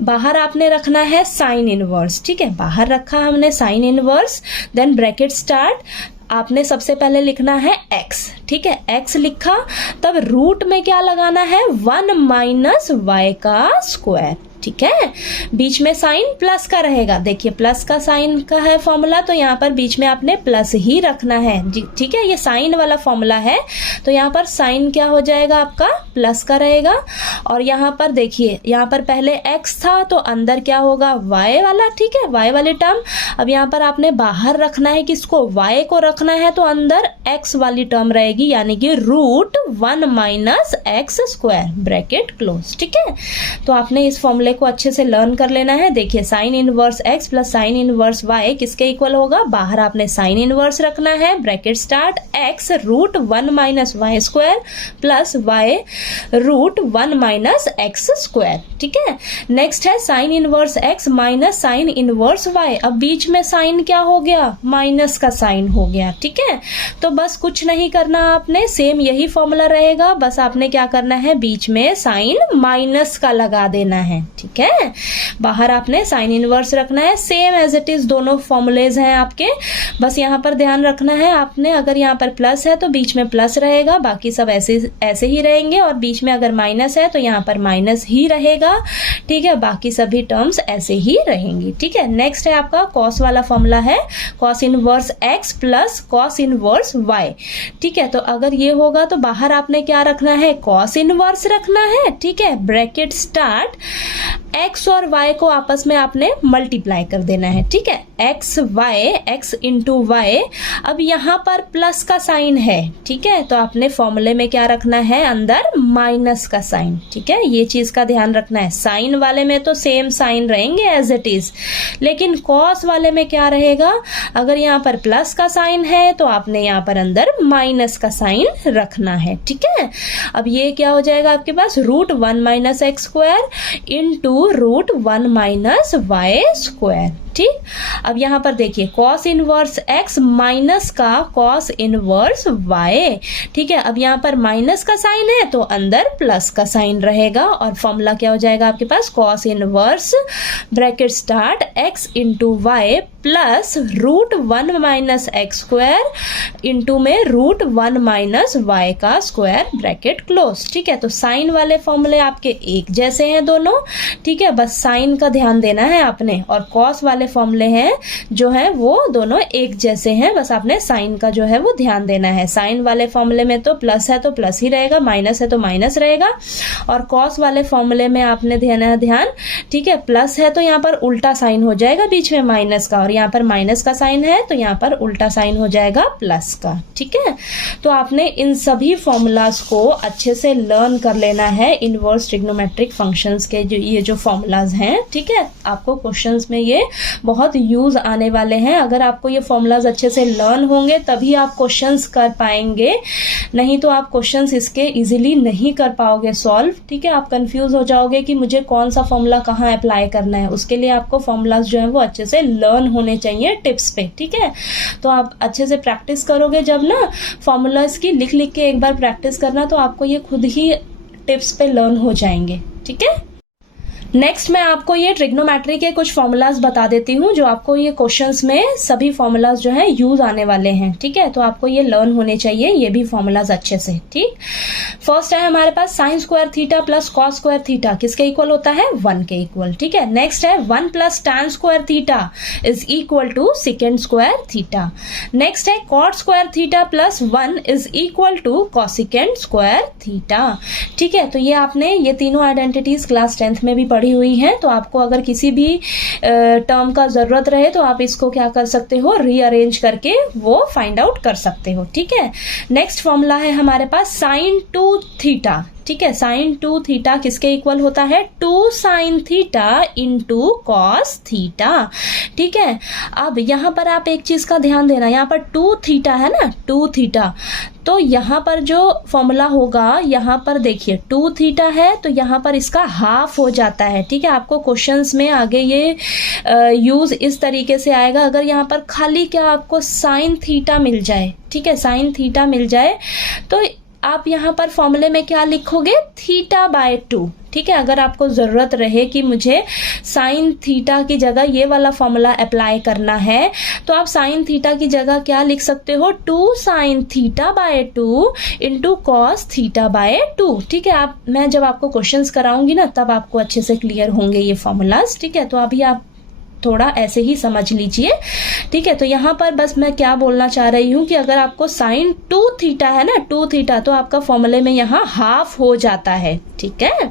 बाहर आपने रखना है साइन इनवर्स। ठीक है, बाहर रखा हमने sine inverse, then bracket start, आपने सबसे पहले लिखना है x। ठीक है, x लिखा, तब रूट में क्या लगाना है, 1 माइनस y का स्क्वायर। ठीक है, बीच में साइन प्लस का रहेगा, देखिए प्लस का साइन का है फॉर्मूला, तो यहाँ पर बीच में आपने प्लस ही रखना है। ठीक है, ये साइन वाला फॉर्मूला है, तो यहाँ पर साइन क्या हो जाएगा आपका, प्लस का रहेगा। और यहाँ पर देखिए, यहाँ पर पहले x था तो अंदर क्या होगा, y वाला। ठीक है, y वाले टर्म। अब यहाँ पर आपने बाहर रखना है किसको, y को रखना है, तो अंदर x वाली टर्म रहेगी, यानी कि root 1 minus x square, bracket close. ठीक है, तो आपने इस फॉर्मूले को अच्छे से लर्न कर लेना है। देखिए sine inverse x plus sine inverse y किसके इक्वल होगा, बाहर आपने साइन इनवर्स रखना है, bracket start, x root 1 minus y square plus y root 1 minus x square. ठीक है, नेक्स्ट है sine inverse x minus sine inverse y। अब बीच में साइन क्या हो गया, माइनस का साइन हो गया। ठीक है, तो बस कुछ नहीं करना आपने, सेम यही फॉर्मूला रहेगा, बस आपने क्या करना है, बीच में साइन माइनस का लगा देना है। ठीक है। बाहर आपने साइन इनवर्स रखना है, सेम एज इट इज दोनों फॉर्मूलेज हैं आपके। बस यहाँ पर ध्यान रखना है आपने, अगर यहाँ पर प्लस है तो बीच में प्लस रहेगा, बाकी सब ऐसे ही रहेंगे, और बीच में अगर माइनस है तो यहाँ पर माइनस ही रहेगा, ठीक है। बाकी सभी टर्म्स ऐसे ही रहेंगी, ठीक है। नेक्स्ट है आपका कॉस वाला फॉर्मूला है, cos inverse x plus cos inverse y, ठीक है। तो अगर ये होगा तो बाहर आपने क्या रखना है, कॉस इनवर्स रखना है, ठीक है। ब्रैकेट स्टार्ट, एक्स और वाई को आपस में आपने मल्टीप्लाई कर देना है, ठीक है। X y, x into y. अब यहाँ पर प्लस का साइन है, ठीक है, तो आपने फॉर्मूले में क्या रखना है, अंदर माइनस का साइन, ठीक है। ये चीज का ध्यान रखना है। साइन वाले में तो सेम साइन रहेंगे एज इट इज, लेकिन कॉस वाले में क्या रहेगा, अगर यहाँ पर प्लस का साइन है तो आपने यहाँ पर अंदर माइनस का साइन रखना है, ठीक है। अब ये क्या हो जाएगा आपके पास, root 1 minus x square into root 1 minus y square, ठीक। अब यहाँ पर देखिए कॉस इनवर्स एक्स माइनस का कॉस इनवर्स वाई, ठीक है। अब यहाँ पर माइनस का साइन है तो अंदर प्लस का साइन रहेगा, और फॉर्मूला क्या हो जाएगा आपके पास, cos inverse bracket start x into y plus root 1 minus x square into में रूट 1 माइनस वाई का स्क्वायर ब्रैकेट क्लोज, ठीक है। तो साइन वाले फॉर्मूले आपके एक जैसे हैं दोनों, ठीक है, बस साइन का ध्यान देना है आपने, और कॉस वाले फॉर्मूले हैं जो हैं वो दोनों एक जैसे हैं, बस आपने साइन का जो है वो ध्यान देना है। साइन वाले फॉर्मूले में तो प्लस है तो प्लस ही रहेगा, माइनस है तो माइनस रहेगा, और कॉस वाले फॉर्मूले में आपने देना ध्यान, ठीक है, प्लस है तो यहाँ पर उल्टा साइन हो जाएगा बीच में माइनस का, और यहाँ पर माइनस का साइन है तो यहाँ पर उल्टा साइन हो जाएगा प्लस का, ठीक है। तो आपने इन सभी फॉर्मूलाज को अच्छे से लर्न कर लेना है, इनवर्स ट्रिग्नोमेट्रिक फंक्शंस के ये जो फॉर्मूलाज हैं, ठीक है। आपको क्वेश्चंस में ये बहुत यूज आने वाले हैं। अगर आपको ये फॉर्मूलाज अच्छे से लर्न होंगे तभी आप क्वेश्चंस कर पाएंगे, नहीं तो आप क्वेश्चंस इसके इजीली नहीं कर पाओगे सॉल्व, ठीक है। आप कंफ्यूज हो जाओगे कि मुझे कौन सा फॉर्मूला कहाँ अप्लाई करना है। उसके लिए आपको फॉर्मूलाज जो है वो अच्छे से लर्न होने चाहिए टिप्स पे, ठीक है। तो आप अच्छे से प्रैक्टिस करोगे जब ना, फॉर्मूलाज की लिख लिख के एक बार प्रैक्टिस करना, तो आपको ये खुद ही टिप्स पे लर्न हो जाएंगे, ठीक है। नेक्स्ट मैं आपको ये ट्रिग्नोमेट्री के कुछ फॉर्मूलाज बता देती हूँ जो आपको ये क्वेश्चंस में सभी फॉर्मूलाज जो है यूज आने वाले हैं, ठीक है। तो आपको ये लर्न होने चाहिए ये भी फॉर्मूलाज अच्छे से, ठीक। फर्स्ट है हमारे पास sine square theta plus cos square theta किसके इक्वल होता है, 1 के इक्वल, ठीक है। नेक्स्ट है 1 plus tan square theta is equal to secant square theta. Next है cot square theta plus 1 is equal to cosecant square theta, ठीक है। तो ये आपने ये तीनों आइडेंटिटीज क्लास 10th में भी पढ़ी हुई है, तो आपको अगर किसी भी टर्म का जरूरत रहे तो आप इसको क्या कर सकते हो, रीअरेंज करके वो फाइंड आउट कर सकते हो, ठीक है। नेक्स्ट फॉर्मूला है हमारे पास साइन 2 थीटा, ठीक है। साइन 2 थीटा किसके इक्वल होता है, 2 sine theta into cos theta, ठीक है। अब यहाँ पर आप एक चीज का ध्यान देना, यहाँ पर 2 थीटा है ना, 2 थीटा, तो यहाँ पर जो फॉर्मूला होगा, यहाँ पर देखिए 2 थीटा है तो यहाँ पर इसका हाफ हो जाता है, ठीक है। आपको क्वेश्चंस में आगे ये यूज इस तरीके से आएगा, अगर यहाँ पर खाली क्या आपको साइन थीटा मिल जाए, ठीक है, साइन थीटा मिल जाए, तो आप यहाँ पर फॉर्मूले में क्या लिखोगे, थीटा बाय 2, ठीक है। अगर आपको जरूरत रहे कि मुझे साइन थीटा की जगह ये वाला फॉर्मूला अप्लाई करना है, तो आप साइन थीटा की जगह क्या लिख सकते हो, 2 sine theta by 2 into cos theta by 2, ठीक है। आप मैं जब आपको क्वेश्चंस कराऊंगी ना तब आपको अच्छे से क्लियर होंगे ये फॉर्मूलाज, ठीक है। तो अभी आप थोड़ा ऐसे ही समझ लीजिए, ठीक है। तो यहाँ पर बस मैं क्या बोलना चाह रही हूँ कि अगर आपको साइन 2 थीटा है ना, 2 थीटा, तो आपका फॉर्मूले में यहाँ हाफ हो जाता है, ठीक है।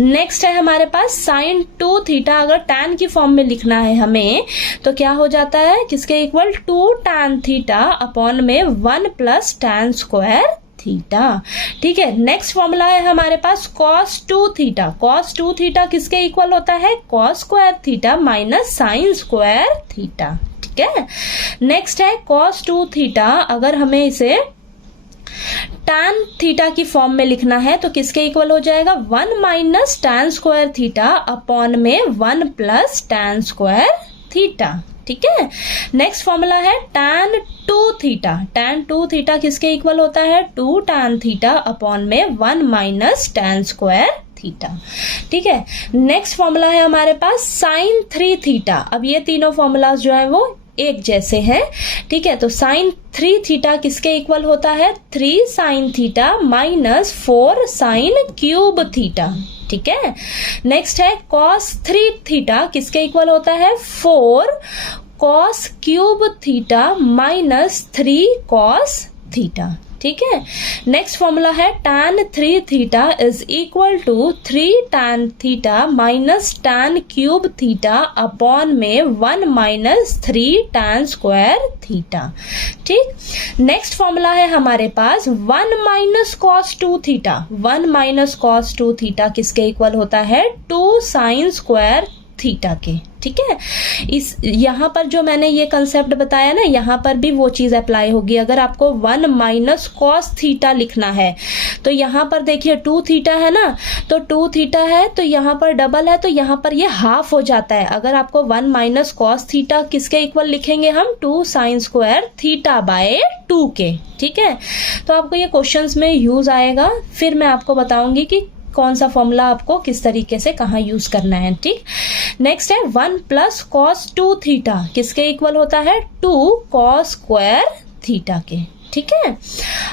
नेक्स्ट है हमारे पास साइन 2 थीटा, अगर टैन की फॉर्म में लिखना है हमें तो क्या हो जाता है, किसके इक्वल, 2 टैन थीटा अपॉन में 1 प्लस टैन स्क्वायर थीटा, ठीक है। नेक्स्ट फॉर्मूला है हमारे पास cos 2 थीटा, cos 2 थीटा किसके इक्वल होता है, cos square theta minus sign square theta, ठीक है। नेक्स्ट है cos 2 थीटा, अगर हमें इसे tan थीटा की फॉर्म में लिखना है तो किसके इक्वल हो जाएगा, 1 minus tan square theta upon में 1 प्लस tan स्क्वायर थीटा, ठीक है। नेक्स्ट फॉर्मूला है tan 2 थीटा, tan 2 थीटा किसके इक्वल होता है, 2 tan थीटा अपॉन में 1 माइनस tan स्क्वायर थीटा। ठीक है, नेक्स्ट फॉर्मूला है हमारे पास साइन 3 थीटा। अब ये तीनों फॉर्मूलाज जो है वो एक जैसे हैं। ठीक है, तो साइन 3 थीटा किसके इक्वल होता है? 3 sign theta minus 4 sine cube theta. ठीक है, नेक्स्ट है कॉस 3 थीटा किसके इक्वल होता है? 4 cos cube theta minus 3 cos theta. ठीक है, नेक्स्ट फॉर्मूला है tan 3 theta is equal to 3 tan theta minus tan cube theta upon में 1 माइनस 3 tan स्क्वायर थीटा। ठीक, नेक्स्ट फॉर्मूला है हमारे पास 1 minus cos 2 theta. 1 minus cos 2 theta किसके इक्वल होता है? 2 साइन स्क्वायर थीटा के। ठीक है, इस यहाँ पर जो मैंने ये कंसेप्ट बताया ना, यहाँ पर भी वो चीज अप्लाई होगी। अगर आपको 1 माइनस कॉस थीटा लिखना है तो यहाँ पर देखिए 2 थीटा है ना, तो 2 थीटा है तो यहाँ पर डबल है, तो यहाँ पर ये हाफ हो जाता है। अगर आपको 1 माइनस कॉस थीटा किसके इक्वल लिखेंगे हम? 2 साइन स्क्वायर थीटा बाय 2 के। ठीक है, तो आपको ये क्वेश्चंस में यूज आएगा, फिर मैं आपको बताऊंगी कि कौन सा फॉर्मूला आपको किस तरीके से कहाँ यूज करना है। ठीक, नेक्स्ट है 1 प्लस कॉस 2 थीटा किसके इक्वल होता है? 2 कॉस स्क्वायर थीटा के। ठीक है,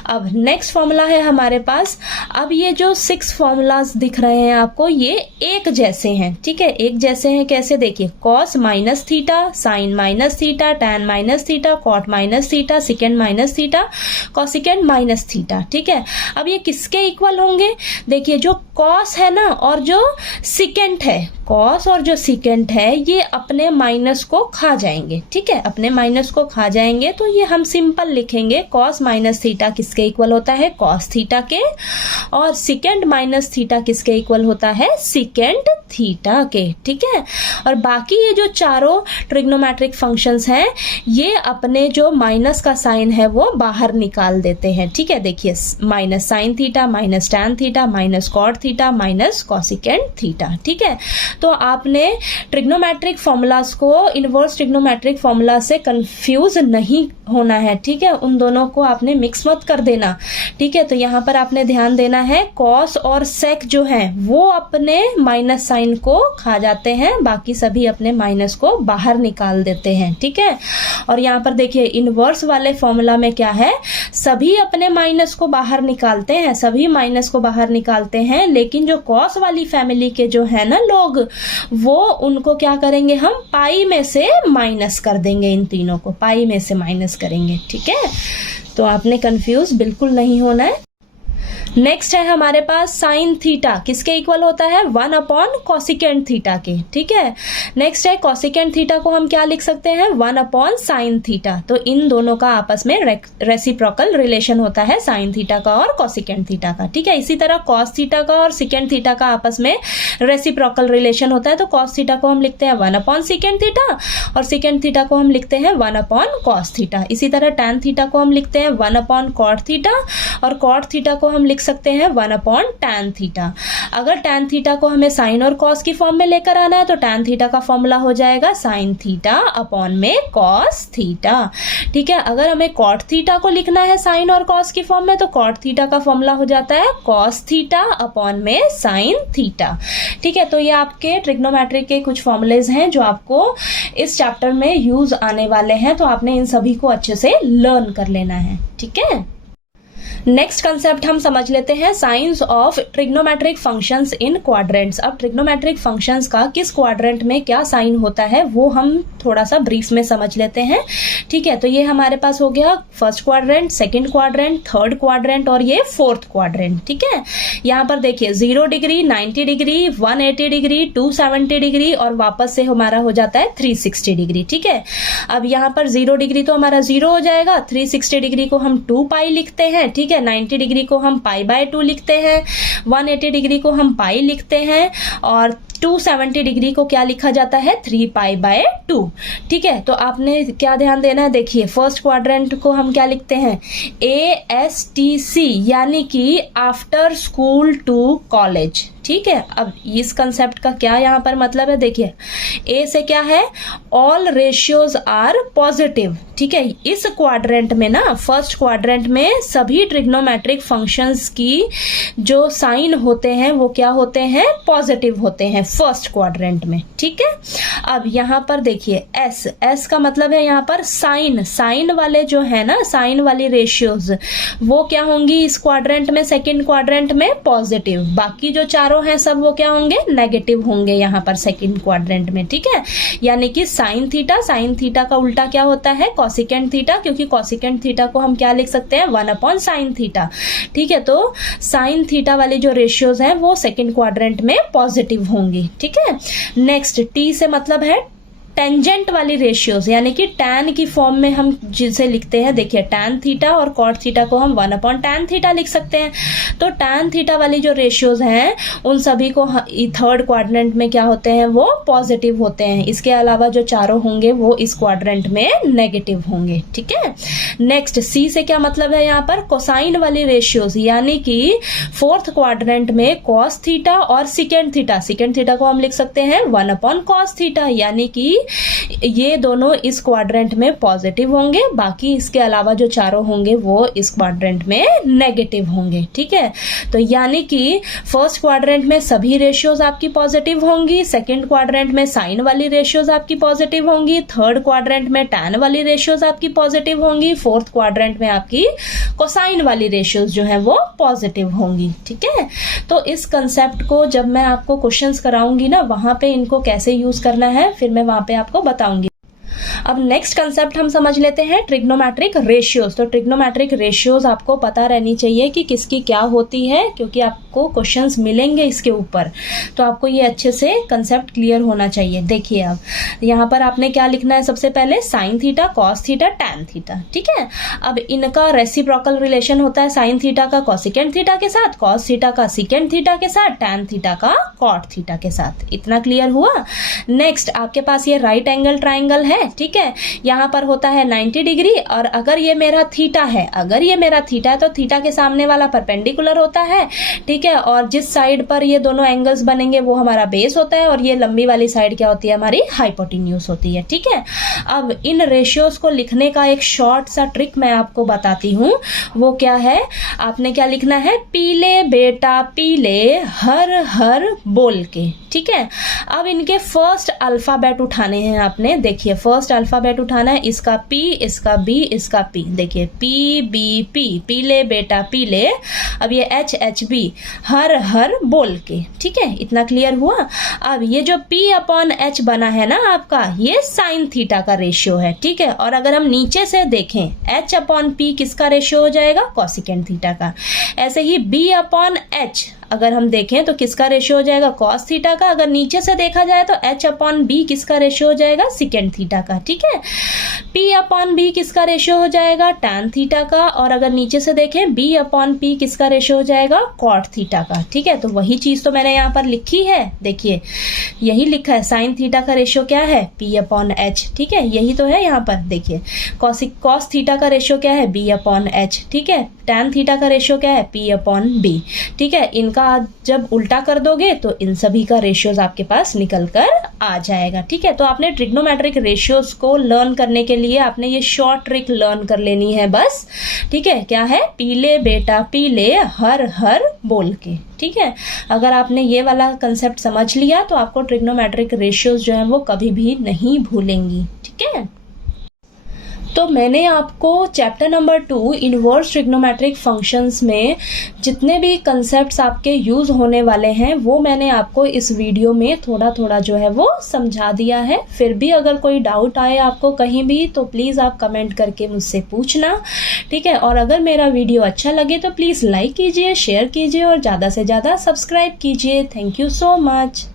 अब नेक्स्ट फॉर्मूला है हमारे पास। अब ये जो 6 फॉर्मूलाज दिख रहे हैं आपको, ये एक जैसे हैं। ठीक है, एक जैसे हैं कैसे? देखिए, cos minus theta, sine minus theta, tan minus theta, cot minus theta, secant minus theta, cosecant minus theta. ठीक है, अब ये किसके इक्वल होंगे? देखिए, जो कॉस है ना और जो सिकेंड है, कॉस और जो सिकेंड है, ये अपने माइनस को खा जाएंगे। ठीक है, अपने माइनस को खा जाएंगे, तो ये हम सिंपल लिखेंगे कॉस माइनस थीटा किसके इक्वल होता है? कॉस थीटा के। और सिकेंड माइनस थीटा किसके इक्वल होता है? सिकेंड थीटा के। ठीक है, और बाकी ये जो चारों ट्रिग्नोमेट्रिक फंक्शंस हैं, ये अपने जो माइनस का साइन है वो बाहर निकाल देते हैं। ठीक है, देखिए, minus sine theta, minus tan theta, minus cot theta, minus cosecant theta. ठीक है, तो आपने ट्रिग्नोमेट्रिक फॉर्मूलाज को इनवर्स ट्रिग्नोमेट्रिक फॉर्मूला से कंफ्यूज नहीं होना है। ठीक है, उन दोनों को आपने मिक्स मत कर देना। ठीक है, तो यहाँ पर आपने ध्यान देना है, कॉस और सेक जो है वो अपने माइनस साइन को खा जाते हैं, बाकी सभी अपने माइनस को बाहर निकाल देते हैं। ठीक है, और यहाँ पर देखिए इनवर्स वाले फॉर्मूला में क्या है? सभी अपने माइनस को बाहर निकालते हैं, सभी माइनस को बाहर निकालते हैं, लेकिन जो कॉस वाली फैमिली के जो है ना लोग, वो उनको क्या करेंगे? हम पाई में से माइनस कर देंगे, इन तीनों को पाई में से माइनस करेंगे। ठीक है, तो आपने कंफ्यूज बिल्कुल नहीं होना है। नेक्स्ट है हमारे पास साइन थीटा किसके इक्वल होता है? 1 अपॉन कॉसिकेंड थीटा के। ठीक है, नेक्स्ट है कॉसिकेंड थीटा को हम क्या लिख सकते हैं? 1 अपॉन साइन थीटा। तो इन दोनों का आपस में रेसिप्रोकल रिलेशन होता है, साइन थीटा का और कॉसिकेंड थीटा का। ठीक है, इसी तरह कॉस थीटा का और सिकेंड थीटा का आपस में रेसिप्रोकल रिलेशन होता है, तो कॉस थीटा को हम लिखते हैं 1 अपॉन सिकेंड थीटा और सिकेंड थीटा को हम लिखते हैं 1 अपॉन कॉस थीटा। इसी तरह टैन थीटा को हम लिखते हैं 1 अपॉन कॉट थीटा और कॉट थीटा को हम लिख सकते हैं 1 अपॉन टैन थीटा। अगर टैन थीटा को हमें साइन और कॉस की फॉर्म में लेकर आना है तो टैन थीटा का फॉर्मूला हो जाएगा साइन थीटा अपॉन में कॉस थीटा। ठीक है, अगर हमें कॉट थीटा को लिखना है साइन और कॉस की फॉर्म में तो कॉट थीटा का फॉर्मूला हो जाता है कॉस थीटा अपॉन में साइन थीटा। ठीक है, तो ये आपके ट्रिग्नोमेट्री के कुछ फॉर्मूलेज हैं जो आपको इस चैप्टर में यूज आने वाले हैं, तो आपने इन सभी को अच्छे से लर्न कर लेना है। ठीक है, नेक्स्ट कंसेप्ट हम समझ लेते हैं, science of trigonometric functions in quadrants. अब ट्रिग्नोमेट्रिक फंक्शंस का किस क्वाड्रेंट में क्या साइन होता है वो हम थोड़ा सा ब्रीफ में समझ लेते हैं। ठीक है, तो ये हमारे पास हो गया first quadrant, second quadrant, third quadrant और ये फोर्थ क्वाड्रेंट। ठीक है, यहाँ पर देखिए 0 डिग्री, 90 डिग्री, 180 डिग्री, 270 डिग्री और वापस से हमारा हो जाता है 360 डिग्री। ठीक है, अब यहाँ पर 0 डिग्री तो हमारा 0 हो जाएगा, 360 डिग्री को हम 2 पाई लिखते हैं। ठीक है, 90 डिग्री को हम पाई बाय 2 लिखते हैं, 180 डिग्री को हम पाई लिखते हैं और 270 डिग्री को क्या लिखा जाता है? 3 पाई बाय 2। ठीक है, तो आपने क्या ध्यान देना है? देखिए फर्स्ट क्वाड्रेंट को हम क्या लिखते हैं? ASTC, यानी कि आफ्टर स्कूल टू कॉलेज। ठीक है। अब इस कंसेप्ट का क्या यहाँ पर मतलब है, देखिए ए से क्या है, ऑल रेशियोज आर पॉजिटिव, ठीक है। इस क्वाड्रेंट में ना, फर्स्ट क्वाड्रेंट में सभी ट्रिग्नोमेट्रिक फंक्शंस की जो साइन होते हैं वो क्या होते हैं, पॉजिटिव होते हैं फर्स्ट क्वाड्रेंट में, ठीक है। अब यहाँ पर देखिए एस का मतलब है यहाँ पर साइन वाले जो है ना, साइन वाली रेशियोज वो क्या होंगी इस क्वाड्रेंट में, सेकेंड क्वाड्रेंट में पॉजिटिव, बाकी जो चारों हैं सब वो क्या होंगे, नेगेटिव होंगे यहाँ पर सेकेंड क्वाड्रेंट में, ठीक है। यानी कि साइन थीटा का उल्टा क्या होता है, कॉसिकेंट थीटा, क्योंकि कॉसिकेंट थीटा को हम क्या लिख सकते हैं, 1/sin थीटा, ठीक है। तो साइन थीटा वाली जो रेशियोज हैं वो सेकेंड क्वाड्रेंट में पॉजिटिव होंगी, ठीक है। नेक्स्ट टी से मतलब है टेंजेंट वाली रेशियोज, यानी कि टैन की फॉर्म में हम जिसे लिखते हैं, देखिए टैन थीटा और कॉट थीटा को हम 1/tan थीटा लिख सकते हैं। तो टैन थीटा वाली जो रेशियोज हैं उन सभी को थर्ड क्वाड्रेंट में क्या होते हैं, वो पॉजिटिव होते हैं। इसके अलावा जो चारों होंगे वो इस क्वाड्रेंट में नेगेटिव होंगे, ठीक है। नेक्स्ट सी से क्या मतलब है यहाँ पर, कोसाइन वाली रेशियोज, यानी कि फोर्थ क्वाड्रेंट में कॉस थीटा और सिकेंड थीटा को हम लिख सकते हैं 1/cos थीटा, यानी कि ये दोनों इस क्वाड्रेंट में पॉजिटिव होंगे, बाकी इसके अलावा जो चारों होंगे वो इस क्वाड्रेंट में नेगेटिव होंगे, ठीक है। तो यानी कि फर्स्ट क्वाड्रेंट में सभी रेशियोज आपकी पॉजिटिव होंगी, सेकंड क्वाड्रेंट में साइन वाली रेशियोज आपकी पॉजिटिव होंगी, थर्ड क्वाड्रेंट में टैन वाली रेशियोज आपकी पॉजिटिव होंगी, फोर्थ क्वाड्रेंट में आपकी कोसाइन वाली रेशियोज जो है वो पॉजिटिव होंगी, ठीक है। तो इस कंसेप्ट को जब मैं आपको क्वेश्चंस कराऊंगी ना, वहां पे इनको कैसे यूज करना है फिर मैं वहां पे आपको बताऊंगी। अब नेक्स्ट कंसेप्ट हम समझ लेते हैं ट्रिग्नोमेट्रिक रेशियोज। तो ट्रिग्नोमेट्रिक रेशियोज आपको पता रहनी चाहिए कि किसकी क्या होती है, क्योंकि आपको क्वेश्चंस मिलेंगे इसके ऊपर, तो आपको ये अच्छे से कंसेप्ट क्लियर होना चाहिए। देखिए अब यहाँ पर आपने क्या लिखना है, सबसे पहले sine theta, cos theta, tan theta, ठीक है। अब इनका रेसिप्रोकल रिलेशन होता है साइन थीटा का कॉसिकेंट थीटा के साथ, कॉस थीटा का सिकेंट थीटा के साथ, टैन थीटा का कॉट थीटा के साथ। इतना क्लियर हुआ। नेक्स्ट आपके पास ये राइट एंगल ट्राइंगल है, ठीक है। यहाँ पर होता है 90 डिग्री, और अगर ये मेरा थीटा है, तो थीटा के सामने वाला परपेंडिकुलर होता है, ठीक है। और जिस साइड पर ये दोनों एंगल्स बनेंगे वो हमारा बेस होता है, और ये लंबी वाली साइड क्या होती है, हमारी हाइपोटेन्यूज होती है, ठीक है। अब इन रेशियोज को लिखने का एक शॉर्ट सा ट्रिक मैं आपको बताती हूँ। वो क्या है, आपने क्या लिखना है, पीले बेटा पीले हर हर बोल के, ठीक है। अब इनके फर्स्ट अल्फाबेट उठाने हैं आपने। देखिए फर्स्ट अल्फाबेट उठाना है, इसका पी, इसका बी, इसका पी। देखिए पी बी पी, पीले बेटा पीले। अब ये एच एच बी, हर हर बोल के, ठीक है। इतना क्लियर हुआ। अब ये जो P/H बना है ना आपका, ये साइन थीटा का रेशियो है, ठीक है। और अगर हम नीचे से देखें, H/P किसका रेशियो हो जाएगा, कॉसिकेंट थीटा का। ऐसे ही B/H अगर हम देखें तो किसका रेशियो हो जाएगा, कॉस थीटा का। अगर नीचे से देखा जाए तो H/B किसका रेशियो हो जाएगा, सिकेंट थीटा का, ठीक है। P/B किसका रेशियो हो जाएगा, टैन थीटा का। और अगर नीचे से देखें B/P किसका रेशियो हो जाएगा, कॉट थीटा का, ठीक है। तो वही चीज तो मैंने यहाँ पर लिखी है, देखिए यही लिखा है, साइन थीटा का रेशियो क्या है, P/H, ठीक है। यही तो है यहाँ पर, देखिए कॉस थीटा का रेशियो क्या है, B/H, ठीक है। टैन थीटा का रेशियो क्या है, P/B, ठीक है। इनका जब उल्टा कर दोगे तो इन सभी का रेशियोज आपके पास निकल कर आ जाएगा, ठीक है। तो आपने ट्रिग्नोमेट्रिक रेशियोज को लर्न करने के लिए आपने ये शॉर्ट ट्रिक लर्न कर लेनी है बस, ठीक है। क्या है, पीले बेटा पीले हर हर बोल के, ठीक है। अगर आपने ये वाला कंसेप्ट समझ लिया तो आपको ट्रिग्नोमेट्रिक रेशियोज जो है वो कभी भी नहीं भूलेंगी, ठीक है। तो मैंने आपको chapter number 2 inverse trigonometric functions में जितने भी कंसेप्ट्स आपके यूज़ होने वाले हैं वो मैंने आपको इस वीडियो में थोड़ा थोड़ा जो है वो समझा दिया है। फिर भी अगर कोई डाउट आए आपको कहीं भी तो प्लीज़ आप कमेंट करके मुझसे पूछना, ठीक है। और अगर मेरा वीडियो अच्छा लगे तो प्लीज़ लाइक कीजिए, शेयर कीजिए और ज़्यादा से ज़्यादा सब्सक्राइब कीजिए। Thank you so much.